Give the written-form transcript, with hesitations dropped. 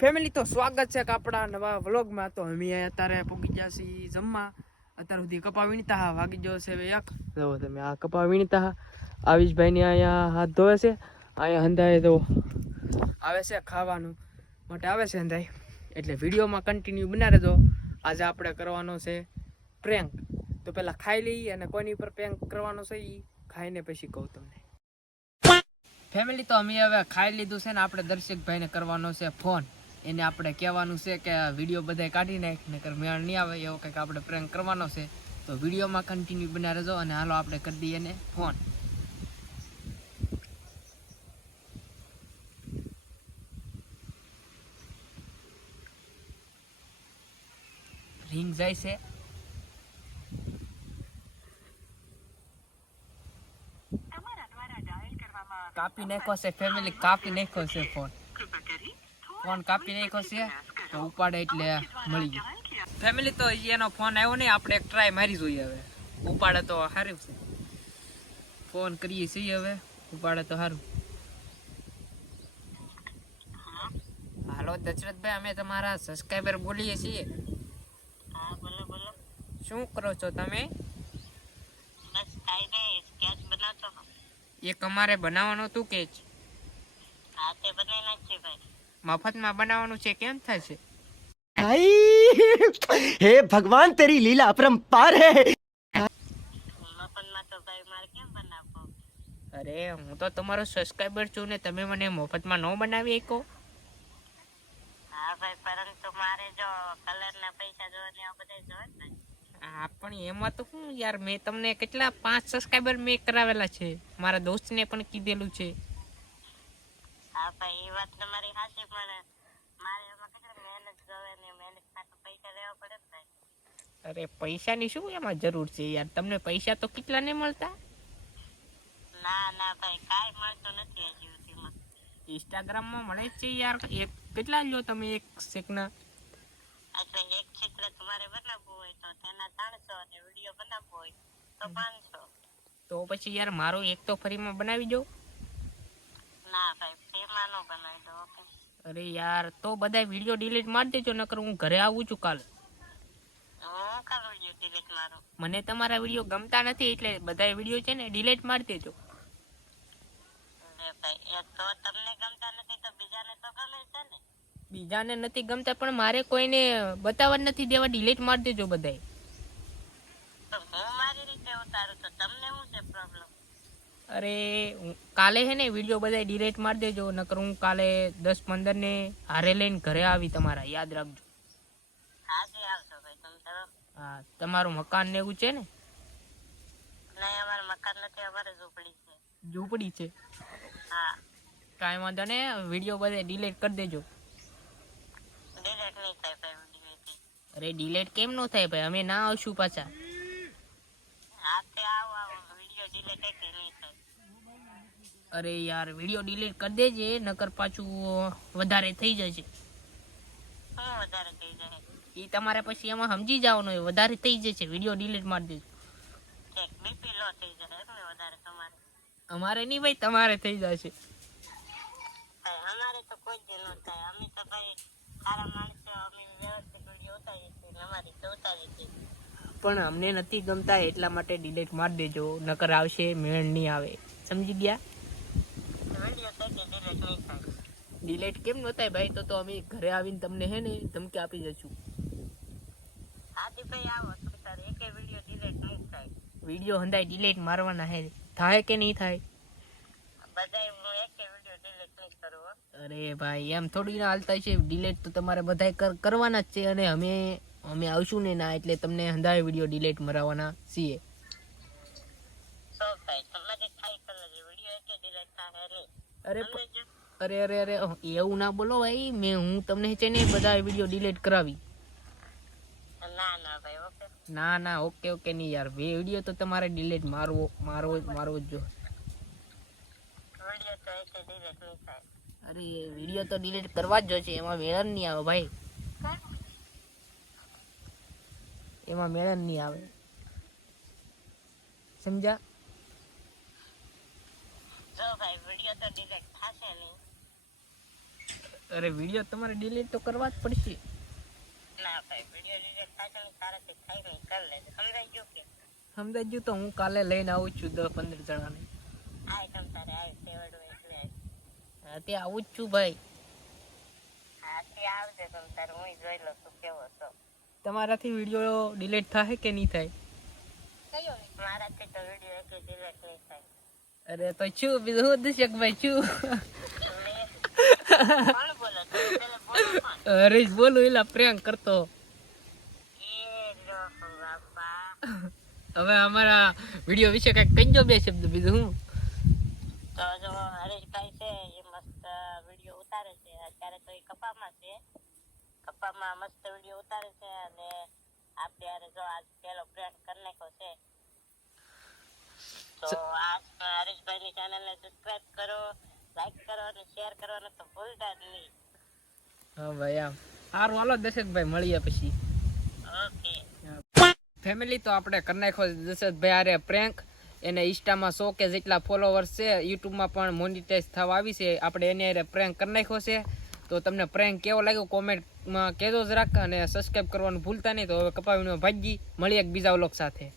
Family તો સ્વાગત છે આપણા નવા વ્લોગમાં। તો અમે અત્યારે પહોંચી ગયા છીએ જમવા। અત્યાર સુધી કપા વીણતા હા, વાગી ગયો છે હવે 1। જો તમે આ કપા વીણતા હા, આવીશભાઈ ને અહીંયા હાથ ધોવે છે। અહીંયા હંધાય તો આવે છે ખાવાનું માટે આવે છે હંધાય, એટલે વિડીયોમાં કન્ટિન્યુ બના રહેજો। આજે આપણે કરવાનો છે પ્રેન્ક। તો પહેલા ખાઈ લઈએ અને કોઈની પર પ્રેન્ક કરવાનો છે એ ખાઈને પછી કહું તમને। ફેમિલી તો અમે હવે ખાઈ લીધું છે ને આપણે દર્શકભાઈને કરવાનો છે ફોન। એને આપણે કહેવાનું છે કે વિડીયો બધાય કાઢી નાખ, નકર મેળ નહીં આવે, એવો કંઈક આપણે પ્રેન્ક કરવાનો છે। તો વિડીયોમાં કન્ટિન્યુ બના રહેજો અને હાલો આપણે કરી દઈએ એને ફોન। રિંગ જાય છે, કાપી નાખ્યો છે ફેમિલી, કાપી નાખ્યો છે ફોન કાપી નાખ્યો છે। તો ઉપાડે એટલે મળી ગયું ફેમિલી। તો એનો ફોન આવ્યો નહીં, આપણે એક ટ્રાય મારી જોઈએ, હવે ઉપાડે તો સારું છે। ફોન કરીએ છીએ હવે, ઉપાડે તો સારું। હાલો દશરથભાઈ, અમે તમારા સબસ્ક્રાઈબર બોલીએ છીએ। હા બોલો બોલો, શું કરો છો તમે? બસ કાઈ નહીં, સ્કેચ બનાવતો હતો। એક અમારે બનાવવાનું હતું કે હા તે બનાવી નાખી ભાઈ। મફતમાં બનાવવાનું છે, કેમ થશે? हे भगवान तेरी लीला अपरंपार है। મફતમાં તો ભાઈ મારે કેમ બનાવવો? અરે હું તો તમારો સબસ્ક્રાઈબર છું ને, તમે મને મફતમાં ન બનાવી શકો? હા ભાઈ, પરંતુ મારે જો કલરના પૈસા જોવા ને આ બધા જોવે ને। હા પણ એમાં તો શું યાર, મેં તમને કેટલા 5 સબસ્ક્રાઈબર મેં કરાવેલા છે, મારા દોસ્તને પણ કીધેલું છે। હા ભાઈ એ વાત તમારી સાચી, પણ મારે એમાં કેટલી મહેનત જોવે ને, મહેનતના તો પૈસા લેવા પડે ને ભાઈ। અરે પૈસાની શું એમાં જરૂર છે યાર, તમને પૈસા તો કેટલા નહીં મળતા? ના ના ભાઈ, કાઈ મળતું નથી હજી સુધીમાં। ઇન્સ્ટાગ્રામમાં મળે જ છે યાર। એક કેટલા લ્યો તમે એક સેકના? એટલે એક ચિત્ર તમારે બનાવવું હોય તો તેના 300 અને વિડીયો બનાવવો હોય તો 500। તો પછી યાર મારો એક તો ફરીમાં બનાવી દો। ના ભાઈ, ફ્રીમાં નો બનાવી દો, ઓકે? અરે યાર તો બધા વિડીયો ડિલીટ મારી દેજો, નકર હું ઘરે આવું છું કાલે। હું કામ વિડીયો ડિલીટ મારું? મને તમારા વિડીયો ગમતા નથી, એટલે બધા વિડીયો છે ને ડિલીટ મારી દેજો। ભાઈ એ તો તમને ગમતા નથી તો બીજાને તો ગમે છે ને? બીજાને નથી ગમતા પણ મારે કોઈને બતાવવા નથી દેવા, ડિલીટ મારી દેજો બધાય। તો હું મારી રીતે ઉતારું તો તમને શું છે પ્રોબ્લેમ? અરે કાલે હે ને વિડીયો બધા ડિલીટ મારી દેજો, નકર હું કાલે 10-15 ને હારે લઈને ઘરે આવી તમારા, યાદ રાખજો। હાજી આવશો ભાઈ તમે તો? હા, તમારું મકાન ને એવું છે ને? નહીં, અમારે મકાન નથી, અમારે ઝૂંપડી છે। ઝૂંપડી છે? હા। કાંઈ વાંધો ને, વિડીયો બધા ડિલીટ કરી દેજો। ડિલીટ નહીં થાય ભાઈ વિડીયો। અરે ડિલીટ કેમ ન થાય ભાઈ, અમે ના આવશું પાછા। હા તે આવો આવો, વિડીયો ડિલીટ કે નહીં થાય? અરે યાર વિડીયો ડિલીટ કરી દેજે, નકર પાછું વધારે થઈ જશે। શું વધારે થઈ જાય? એ તમારે પછી એમાં સમજી જવાનું હોય, વધારે થઈ જશે, વિડીયો ડિલીટ મારી દેજો। એક બીપી લો થઈ જાય એટલે વધારે તમારે? અમારે નહીં ભાઈ, તમારે થઈ જશે। ભાઈ અમારે તો કોઈ જ ન થાય, અમે તો ભાઈ સારા માણસો, અમે વ્યવસ્થિત વિડીયો ઉતારીએ છીએ, અમારી તો ઉતારી છે। પણ અમને નથી ગમતા એટલા માટે ડિલીટ મારી દેજો, નકર આવશે મેળ નહીં આવે, સમજી ગયા? વિડીયો તો કે ડિલીટ નહીં થાય? ડિલીટ કેમ ન થાય ભાઈ? તો અમે ઘરે આવીને તમને હે ને ધમકી આપી દઈશું। હાજી ભાઈ આવો તો તારે એકે વિડીયો ડિલીટ નહીં થાય? વિડીયો હંધાય ડિલીટ મારવાના હે, થાય કે નહીં થાય? બધાય હું એકે વિડીયો ડિલીટ નહીં કરું હો। અરે ભાઈ એમ થોડી ના હાલતા છે, ડિલીટ તો તમારે બધાય કરવાના જ છે, અને અમે આવશું ને ના એટલે તમને હંધાય વિડીયો ડિલીટ મરાવવાના છીએ। સો ભાઈ તમારે થાય કરે વિડીયો એકે ડિલીટ થાય નહીં? અરે અરે અરે અરે એવું ના બોલો ભાઈ, હું તમને છે ને બધા વિડીયો ડિલીટ કરાવી। ના ના ભાઈ, ઓકે? ના ના ઓકે ઓકે નહીં યાર, વિડીયો તો તમારે ડિલીટ મારવો જ જો। વિડીયો તો એકે ડિલીટ નહીં થાય? અરે વિડીયો તો ડિલીટ કરવા જ જોશે, એમાં મેળન નહીં આવે ભાઈ, એમાં મેળન નહીં આવે, સમજા? જો ભાઈ વિડીયો તો ડિલીટ થશે નહીં। અરે વિડીયો તમારે ડિલીટ તો કરવા જ પડશે. ના ભાઈ વિડીયો ડિલીટ થશે ને તારાથી થાય નહીં કરી લેજે સમજાઈ ગયું કે સમજાઈ ગયું તો હું કાલે લઈને આવું જ છું 10-15 જણાને. આય તમ તારે આય ફેવડ હોય એટલે હા ત્યાં આવું જ છું ભાઈ. હા ત્યાં આવજે તમ તારે હું જોઈ લઉં તું કેવો છો. તમારાથી વિડીયો ડિલીટ થાય કે નહીં થાય? કયો મારાથી તો વિડીયો એક ડિલીટ નહીં થાય. અરે તો શું બીજું હું દર્શક ભાઈ છું. કોણ બોલો તમે પેલા બોલો કોણ હરીશ બોલું એલા પ્રેન્ક કરતો. એ લો બાપા હવે અમારા વિડીયો વિશે કઈક કહીજો 2 શબ્દ બીજું હું. તો જો હરેશભાઈ છે એ મસ્ત વિડીયો ઉતારે છે અત્યારે તો એ કપામાં છે કપામાં મસ્ત વિડીયો ઉતારે છે અને આપણે હારે જો આજ પેલો પ્રેન્ક કરી નાખ્યો છે તો આ હરેશભાઈની ચેનલને સબસ્ક્રાઇબ કરો લાઈક કરો અને શેર કરવાનું તો ભૂલતા જ નહીં. હા ભાઈ આમ સારું હાલો દશરથભાઈ મળીએ પછી. ઓકે ફેમિલી તો આપણે કરી નાખ્યો દશરથભાઈ આરે પ્રેન્ક. એને ઇન્સ્ટામાં 100 કે જેટલા ફોલોવર્સ છે, યુટ્યુબમાં પણ મોનિટાઈઝ થવા આવી છે. આપણે એને આરે પ્રેન્ક કરી નાખ્યો છે. તો તમને પ્રેન્ક કેવો લાગ્યો કોમેન્ટમાં કહેજો જરાક અને સબસ્ક્રાઈબ કરવાનું ભૂલતા નહીં. તો હવે કપાવીને ભાગી મળીએ એક બીજા વ્લોગ સાથે.